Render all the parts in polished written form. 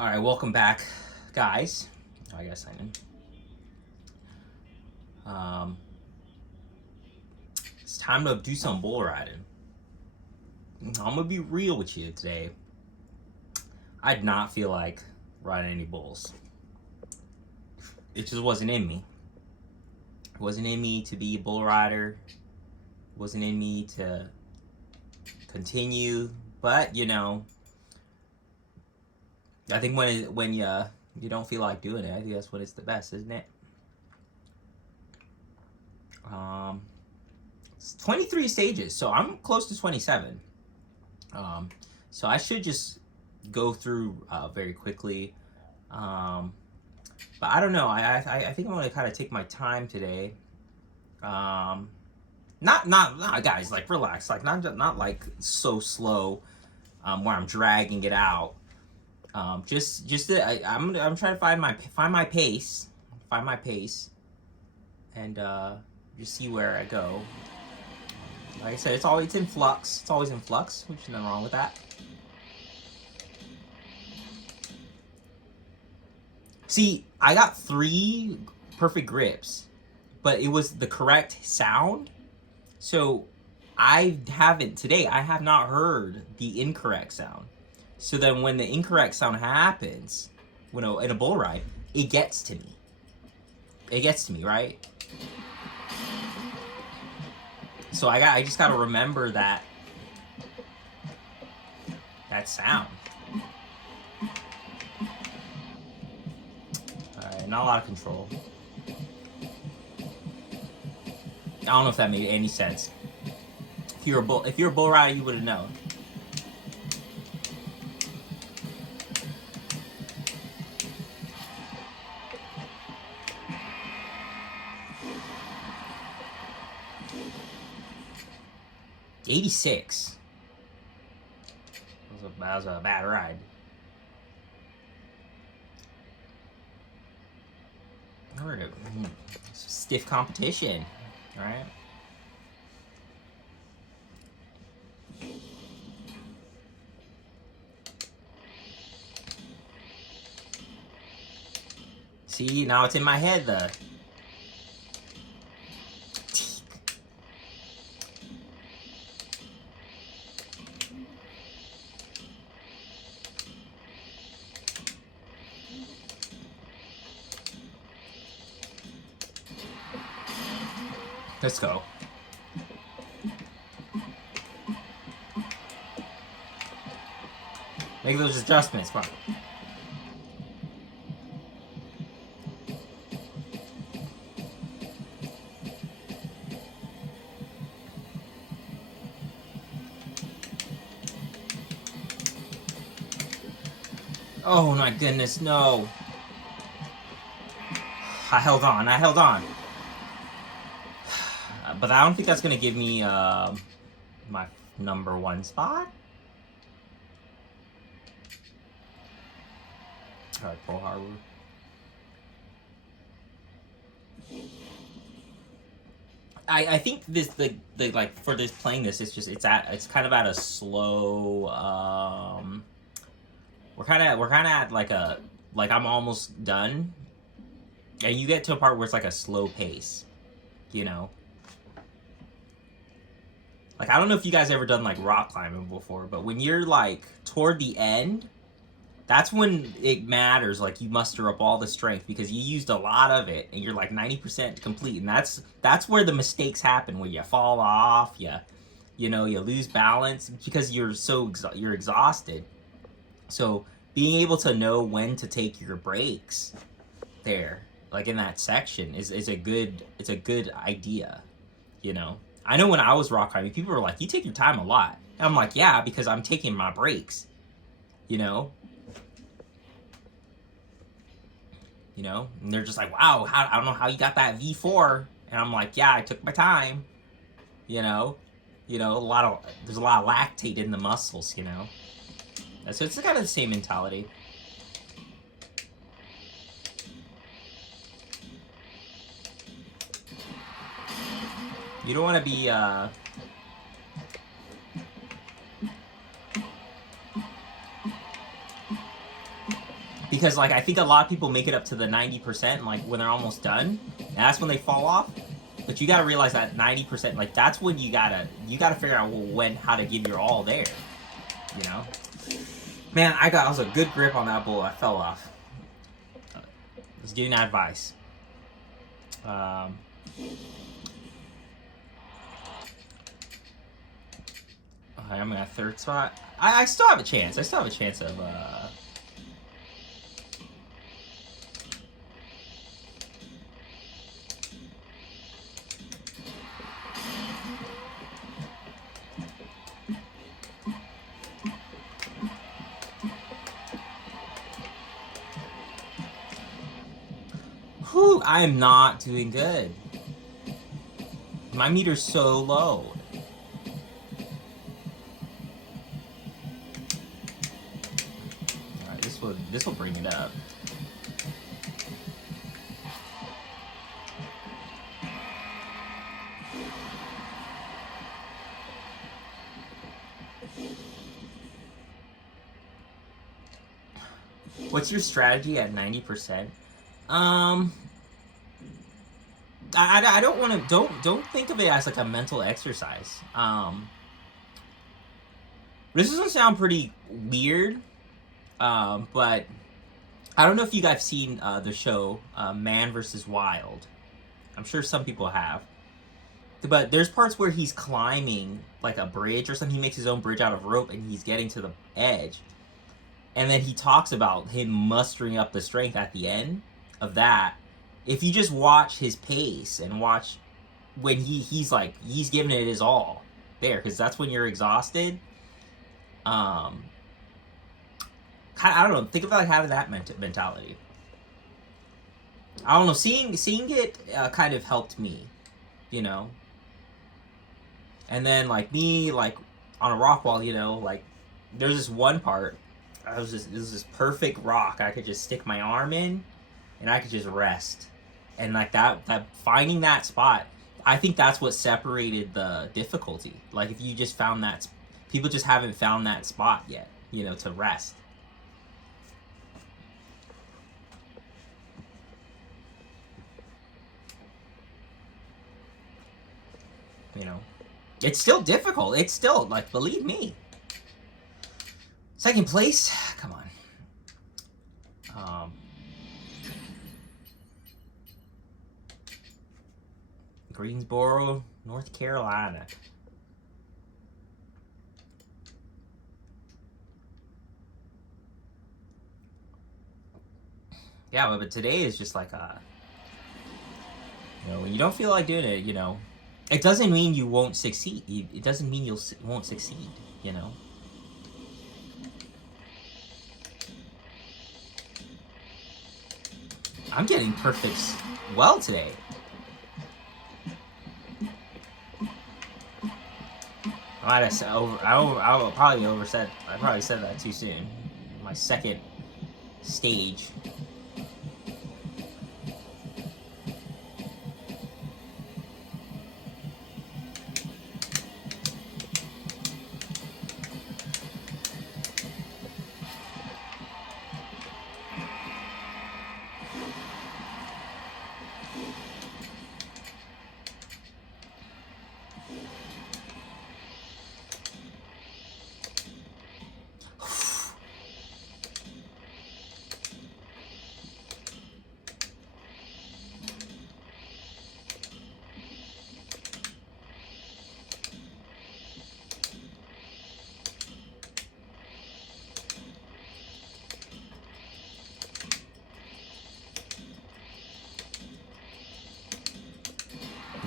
All right, welcome back, guys. I gotta sign in. It's time to do some bull riding. I'm gonna be real with you today. I did not feel like riding any bulls. It just wasn't in me. It wasn't in me to be a bull rider. It wasn't in me to continue. But I think when you don't feel like doing it, I think that's when it's the best, isn't it? It's 23 stages, so I'm close to 27. So I should just go through very quickly. But I don't know. I think I'm gonna kind of take my time today. Not guys, like relax, like not like so slow, where I'm dragging it out. I'm trying to find my pace, and just see where I go. Like I said, it's in flux. It's always in flux, which is nothing wrong with that. See, I got 3 perfect grips, but it was the correct sound. So I have not heard the incorrect sound. So then when the incorrect sound happens, in a bull ride, it gets to me. It gets to me, right? So I just gotta remember that sound. Alright, not a lot of control. I don't know if that made any sense. If you're a bull rider, you would've known. '86. That was a bad ride. Stiff competition, right? See, now it's in my head, the Let's go. Make those adjustments, come on. Oh my goodness, no. I held on. But I don't think that's going to give me my number 1 spot. Alright, Pearl Harbor. I think the like for this playing this, it's kind of at a slow. We're kind of at like I'm almost done, and you get to a part where it's like a slow pace, Like, I don't know if you guys ever done, like, rock climbing before, but when you're, like, toward the end, that's when it matters. Like, you muster up all the strength because you used a lot of it, and you're, like, 90% complete. And that's where the mistakes happen, where you fall off, you lose balance because you're exhausted. So, being able to know when to take your breaks there, like, in that section, is a good idea, I know when I was rock climbing, people were like, you take your time a lot. And I'm like, yeah, because I'm taking my breaks, And they're just like, wow, I don't know how you got that V4. And I'm like, yeah, I took my time, there's a lot of lactate in the muscles, So it's kind of the same mentality. You don't want to be, because like I think a lot of people make it up to the 90%, like when they're almost done, and that's when they fall off. But you gotta realize that 90%, like that's when you gotta figure out how to give your all there. You know, man, I was a good grip on that bull. I fell off. Just giving that advice. Okay, I'm at third spot. I still have a chance. I still have a chance of. Whew, I am not doing good. My meter's so low. Alright, this will bring it up. What's your strategy at 90%? I don't want to don't think of it as like a mental exercise. This is gonna sound pretty weird, but I don't know if you guys have seen the show Man vs. Wild. I'm sure some people have. But there's parts where he's climbing like a bridge or something. He makes his own bridge out of rope and he's getting to the edge. And then he talks about him mustering up the strength at the end of that. If you just watch his pace and watch when he's giving it his all there, because that's when you're exhausted. I don't know. Think about like having that mentality. I don't know. Seeing it kind of helped me, you know. And then like me, like on a rock wall, you know, like there's this one part. It was this perfect rock. I could just stick my arm in, and I could just rest. And like that finding that spot, I think that's what separated the difficulty. Like if you just found that, people just haven't found that spot yet, you know, to rest. You know, it's still difficult. It's still like, believe me. Second place, come on. Greensboro, North Carolina. Yeah, but today is just like you know, when you don't feel like doing it, you know, it doesn't mean you won't succeed. It doesn't mean you won't succeed, you know. I'm getting perfects well today. I probably said that too soon. My second stage.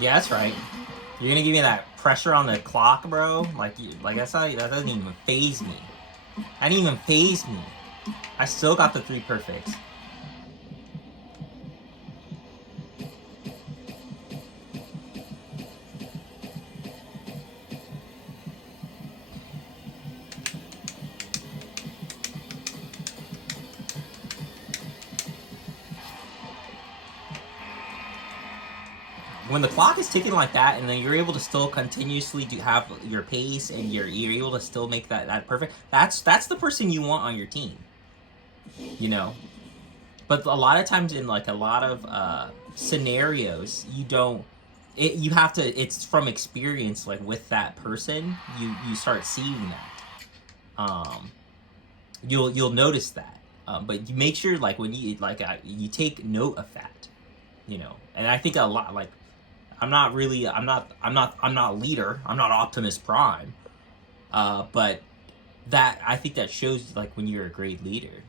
Yeah, that's right. You're gonna give me that pressure on the clock, bro? Like that doesn't even faze me. That didn't even faze me. I still got the 3 perfects. When the clock is ticking like that, and then you're able to still continuously have your pace, and you're able to still make that perfect. That's the person you want on your team. You know, But a lot of times in like a lot of scenarios, you don't. You have to. It's from experience, like with that person, you start seeing that. You'll notice that. But you make sure like when you like you take note of that, you know. And I think a lot like I'm not really I'm not leader. I'm not Optimus Prime. But that I think that shows like when you're a great leader.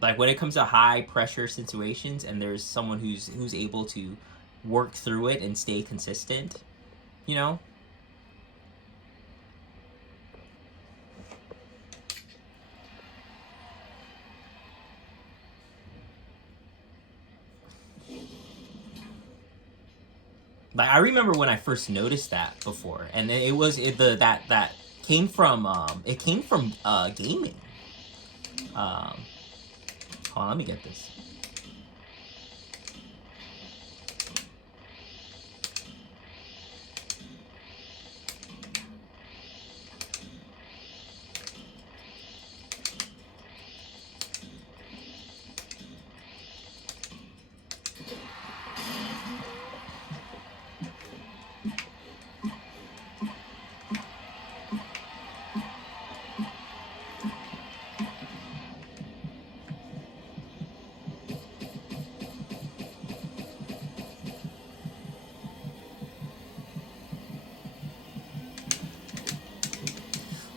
Like when it comes to high pressure situations and there's someone who's able to work through it and stay consistent, you know. Like I remember when I first noticed that before, and it was that came from it came from gaming. Um, Hold on, let me get this.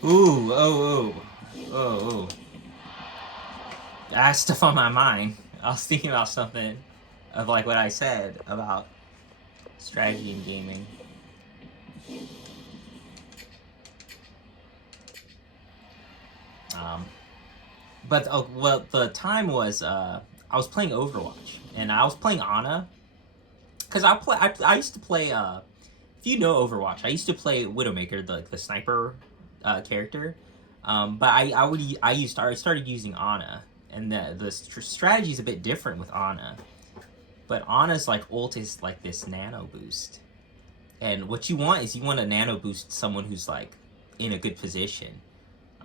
Ooh, oh. I had stuff on my mind. I was thinking about something of like what I said about strategy in gaming. Um, but oh well, the time was I was playing Overwatch and I was playing Ana because I used to play if you know Overwatch I used to play Widowmaker the sniper character, but I started using Ana and the strategy is a bit different with Ana, but Ana's like ult is like this nano boost, and what you want is you want to nano boost someone who's like in a good position.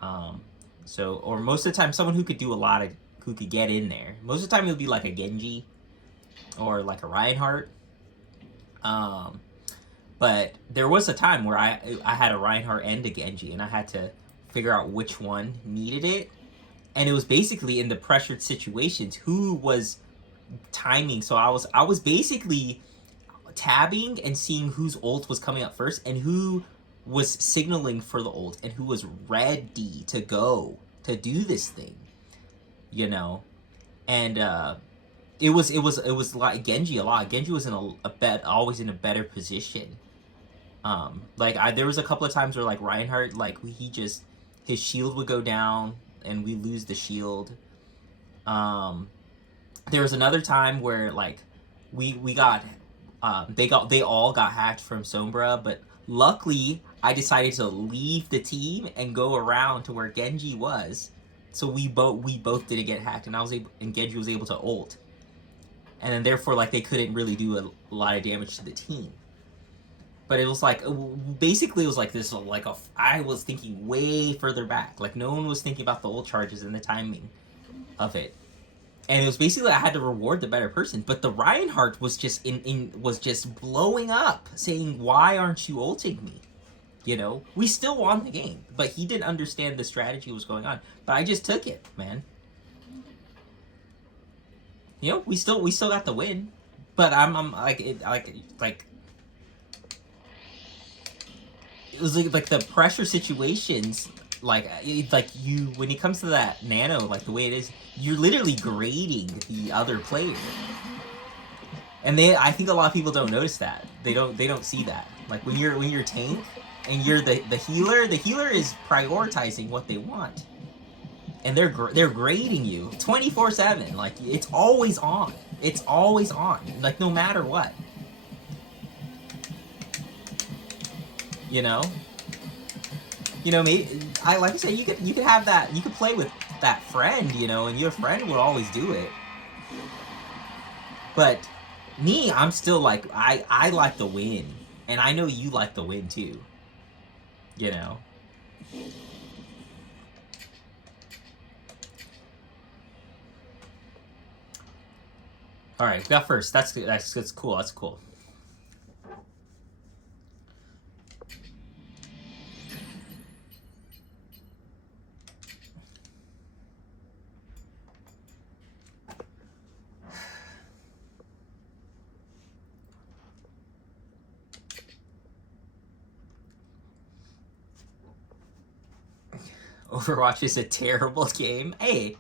Um, so, or most of the time, someone who could do a lot of, who could get in there. Most of the time, it would be like a Genji or like a Reinhardt. Um, but there was a time where I had a Reinhardt and a Genji, and I had to figure out which one needed it. And it was basically in the pressured situations who was timing. So I was basically tabbing and seeing whose ult was coming up first and who was signaling for the ult and who was ready to go to do this thing, you know. And it was like Genji a lot. Genji was in always in a better position. Like there was a couple of times where like Reinhardt like he just his shield would go down and we lose the shield. Um, there was another time where like we got they all got hacked from Sombra, but luckily I decided to leave the team and go around to where Genji was, so we both didn't get hacked, and Genji was able to ult, and then therefore like they couldn't really do a lot of damage to the team. But it was like basically it was like this like I was thinking way further back, like no one was thinking about the ult charges and the timing of it, and it was basically I had to reward the better person. But the Reinhardt was just was just blowing up, saying, "Why aren't you ulting me?" You know, we still won the game, but he didn't understand the strategy was going on. But I just took it, man. You know, we still got the win. But I'm like it was like the pressure situations. Like you when it comes to that nano, like the way it is, you're literally grading the other player, and I think a lot of people don't notice that. They don't see that. Like when you're tank and you're the healer is prioritizing what they want, and they're grading you 24/7. Like it's always on. It's always on. Like no matter what. You know. You know, maybe I like I said, you could have that. You could play with that friend, you know, and your friend will always do it. But me, I'm still like I like the win, and I know you like the win too. You know. All right, we got first. That's cool. That's cool. Overwatch is a terrible game. Hey,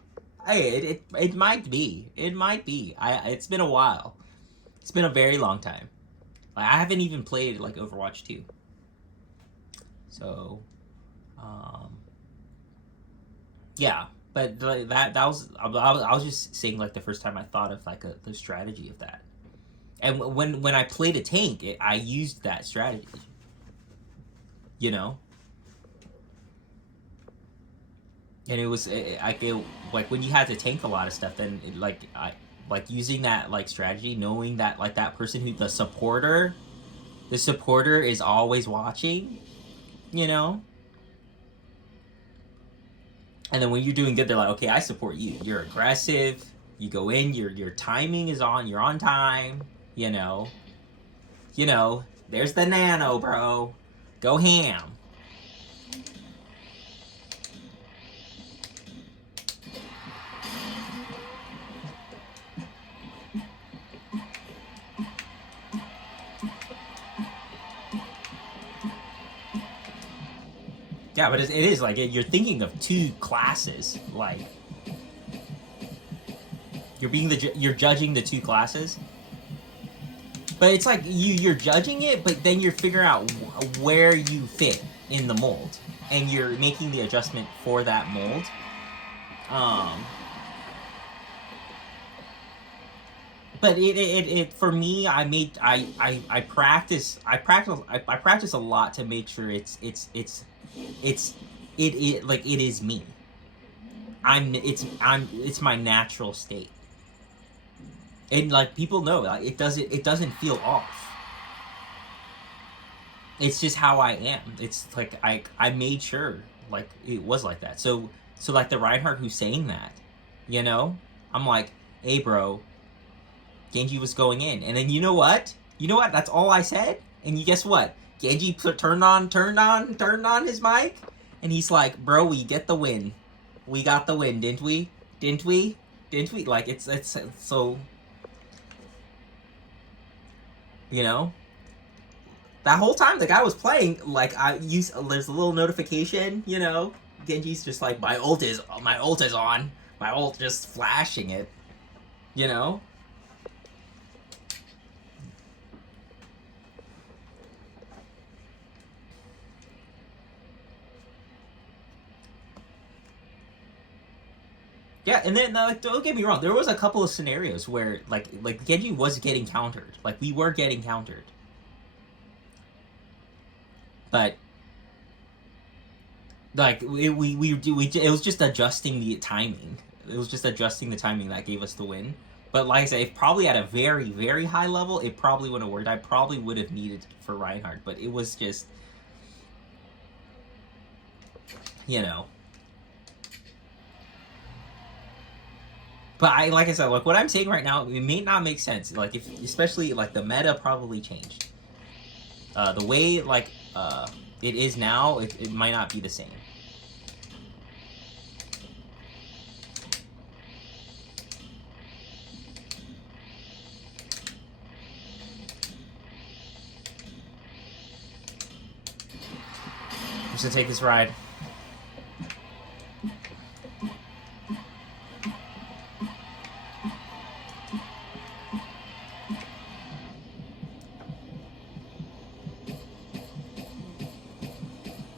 it might be. It might be. It's been a while. It's been a very long time. Like, I haven't even played like Overwatch 2. So, um, yeah. But like, that was I was just saying like the first time I thought of like the strategy of that. And when I played a tank, I used that strategy. You know, and it was like when you had to tank a lot of stuff, then like I like using that like strategy, knowing that like that person who the supporter is always watching, you know. And then when you're doing good, they're like, okay, I support you. You're aggressive. You go in. Your timing is on. You're on time. You know. You know. There's the nano, bro. Go ham. Yeah, but it is like you're thinking of two classes. Like you're judging the two classes. But it's like you're judging it, but then you're figuring out where you fit in the mold, and you're making the adjustment for that mold. Um, but it for me, I practice a lot to make sure it's like it is me. It's my natural state, and like people know, like it doesn't feel off. It's just how I am. It's like I made sure like it was like that. So like the Reinhardt who's saying that, you know, I'm like, hey bro, Genji was going in, and then you know what? You know what? That's all I said. And you guess what? Genji turned on his mic, and he's like, bro, we get the win. We got the win, didn't we? Didn't we? Didn't we? Like it's so, you know. That whole time the guy was playing, like there's a little notification, you know. Genji's just like my ult is on, my ult just flashing it, you know. Yeah, and then like don't get me wrong, there was a couple of scenarios where like Genji was getting countered, like we were getting countered, but like it was just adjusting the timing. It was just adjusting the timing that gave us the win. But like I said, if probably at a very very high level, it probably wouldn't have worked. I probably would have needed for Reinhardt, but it was just, you know. But like I said, like what I'm saying right now, it may not make sense. Like if especially like the meta probably changed. The way like it is now, it might not be the same. I'm just gonna take this ride.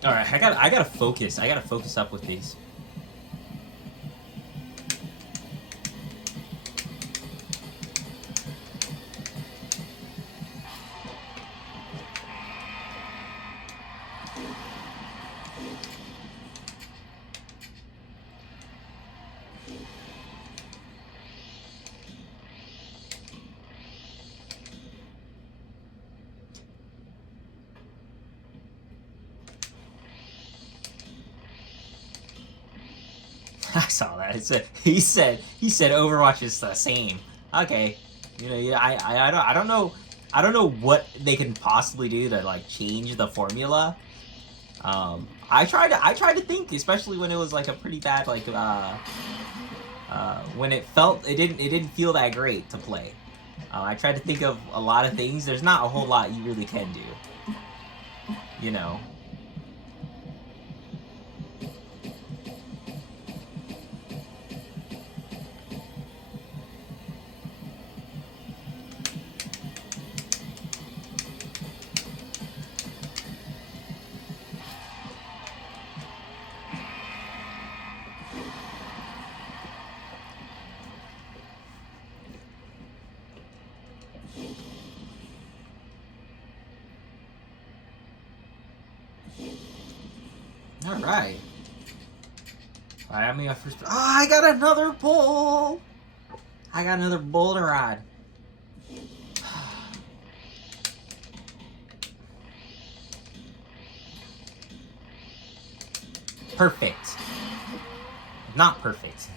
All right, I gotta focus. I gotta focus up with these. I saw that. He said Overwatch is the same. Okay. You know, yeah, I don't know. I don't know what they can possibly do to like change the formula. I tried to think, especially when it was like a pretty bad like when it didn't feel that great to play. I tried to think of a lot of things. There's not a whole lot you really can do. You know. All right. I mean, first. Oh, I got another bowl. I got another boulder rod. Perfect. Not perfect.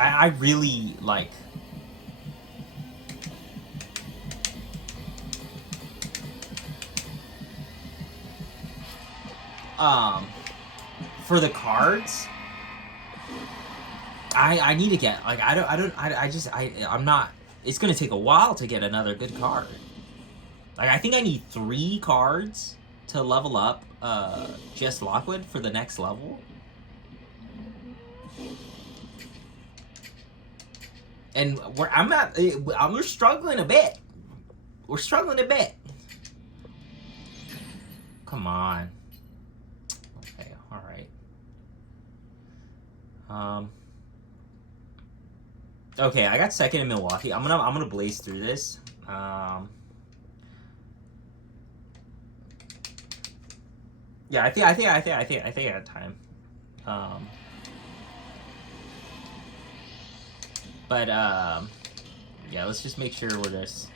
I really like. For the cards, I need to get like I'm not. It's gonna take a while to get another good card. Like I think I need 3 cards to level up Jess Lockwood for the next level. And we're struggling a bit. We're struggling a bit. Come on. Okay, all right. Okay, I got second in Milwaukee. I'm gonna blaze through this. Yeah, I think I got time. But yeah, let's just make sure we're just.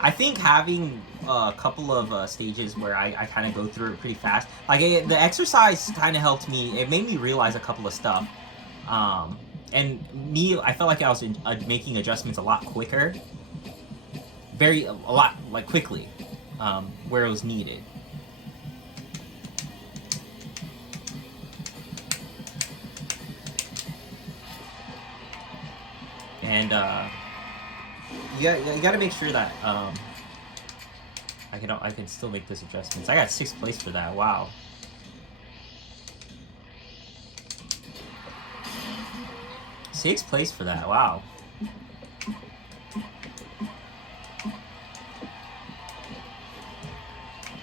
I think having a couple of stages where I kind of go through it pretty fast, like the exercise kind of helped me. It made me realize a couple of stuff, and I felt like I was making adjustments a lot quicker, a lot like quickly, where it was needed. And you got to make sure that I can still make those adjustments. I got 6th place for that. Wow. Sixth place for that. Wow.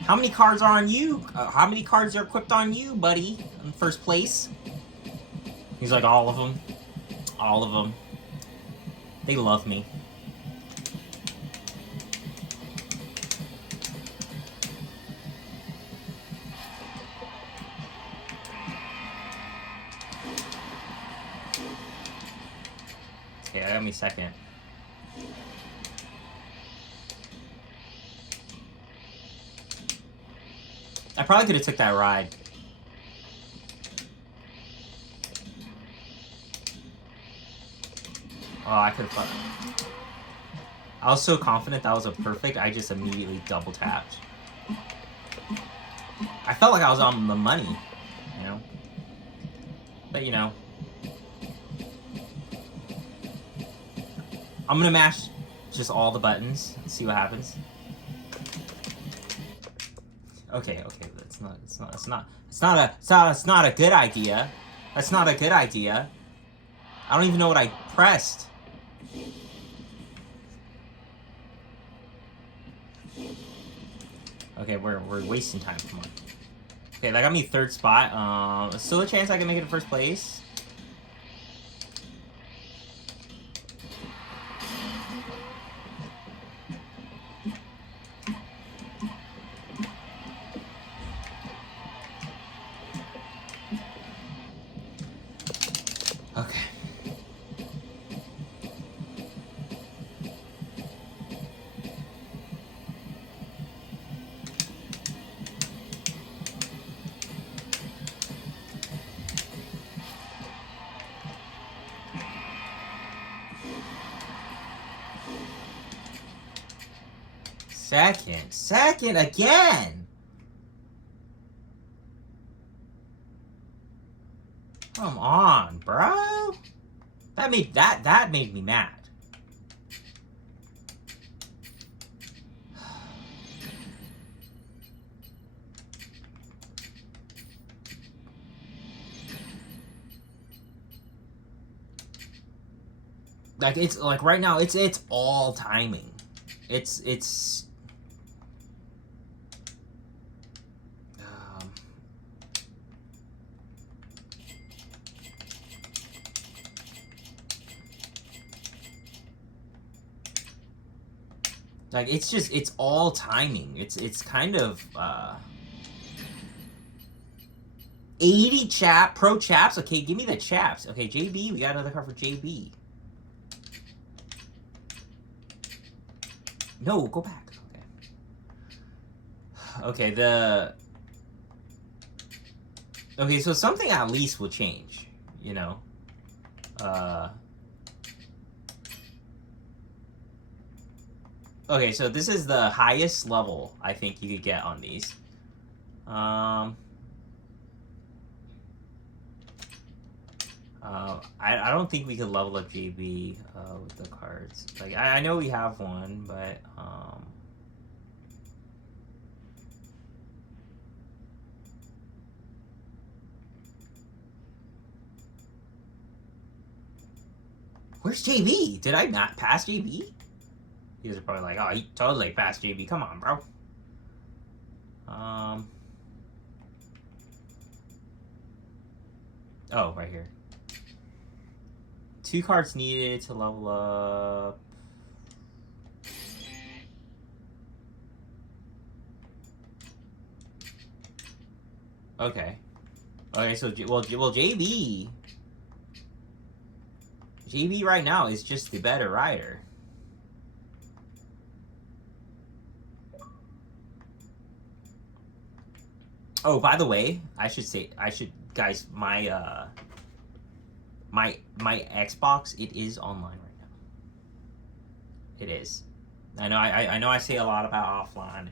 How many cards are on you? How many cards are equipped on you, buddy? In first place. He's like, all of them. All of them. They love me. Okay, I got me second. I probably could have took that ride. Oh, I could have. I was so confident that was a perfect, I just immediately double tapped. I felt like I was on the money, you know? But, you know. I'm gonna mash just all the buttons and see what happens. Okay, it's not a good idea. That's not a good idea. I don't even know what I pressed. Okay, we're wasting time. Come on. Okay, that got me 3rd spot. Still a chance I can make it to 1st place. Second again. Come on, bro. That made me mad. Like, it's like right now it's all timing. It's like it's all timing. It's kind of 80 pro chaps. Okay, give me the chaps. Okay, JB, we got another card for JB. No, go back. Okay. Okay, so something at least will change, you know. Okay, so this is the highest level I think you could get on these. I don't think we could level up JB with the cards. Like, I know we have one, but where's JB? Did I not pass JB? You guys are probably like, oh, he totally passed JB. Come on, bro. Oh, right here. 2 cards needed to level up. Okay. Okay, so well, JB right now is just the better rider. Oh, by the way, guys, my Xbox, it is online right now. It is. I know I say a lot about offline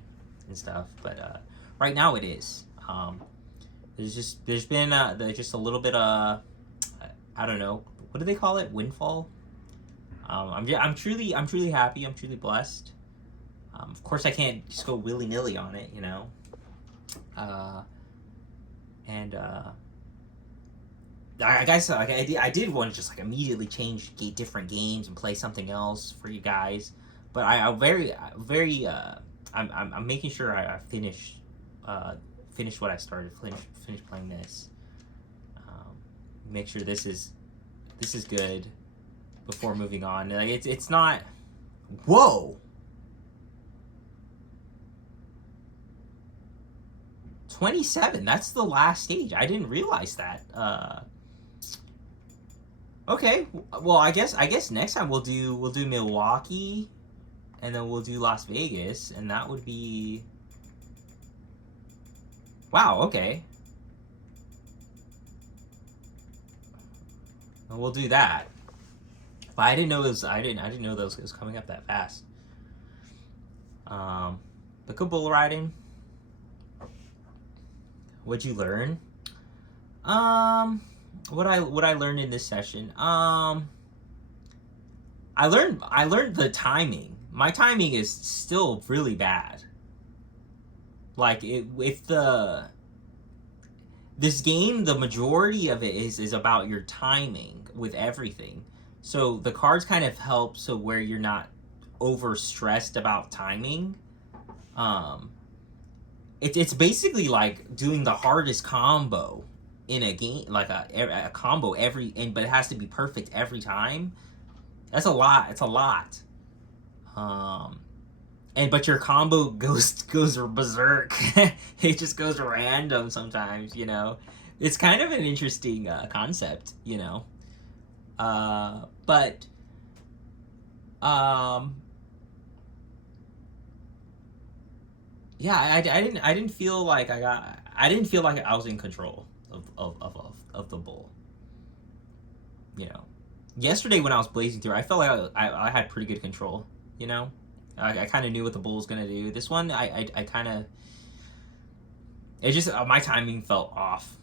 and stuff, but right now it is. There's been just a little bit of I don't know, what do they call it? Windfall. I'm truly happy. I'm truly blessed. Of course, I can't just go willy-nilly on it, you know. I did want to just like immediately change different games and play something else for you guys, but I'm making sure I finish what I started. Finish playing this. Make sure this is good before moving on. Like, it's not. Whoa. 27. That's the last stage. I didn't realize that. Okay. Well, I guess next time we'll do Milwaukee, and then we'll do Las Vegas, and that would be. Wow. Okay. And we'll do that. But I didn't know it was. I didn't know those was coming up that fast. But good bull riding. What'd you learn? What I learned in this session. I learned the timing. My timing is still really bad. Like, this game, the majority of it is about your timing with everything. So the cards kind of help so where you're not over stressed about timing. It's basically like doing the hardest combo in a game, like a combo but it has to be perfect every time. That's a lot. It's a lot. But your combo goes berserk. It just goes random sometimes, you know. It's kind of an interesting concept, you know. But yeah, I didn't feel like I didn't feel like I was in control of the bull. You know, yesterday when I was blazing through, I felt like I had pretty good control. You know, I kind of knew what the bull was gonna do. This one, I kind of, it just my timing felt off.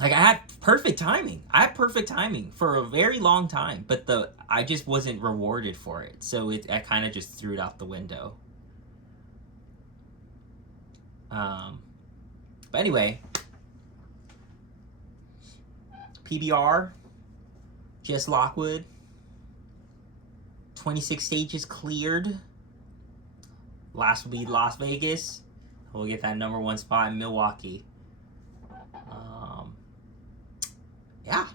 Like I had perfect timing. I had perfect timing for a very long time, but I just wasn't rewarded for it. So I kind of just threw it out the window. But anyway, PBR, Jess Lockwood, 26 stages cleared. Last will be Las Vegas. We'll get that #1 spot in Milwaukee. Yeah.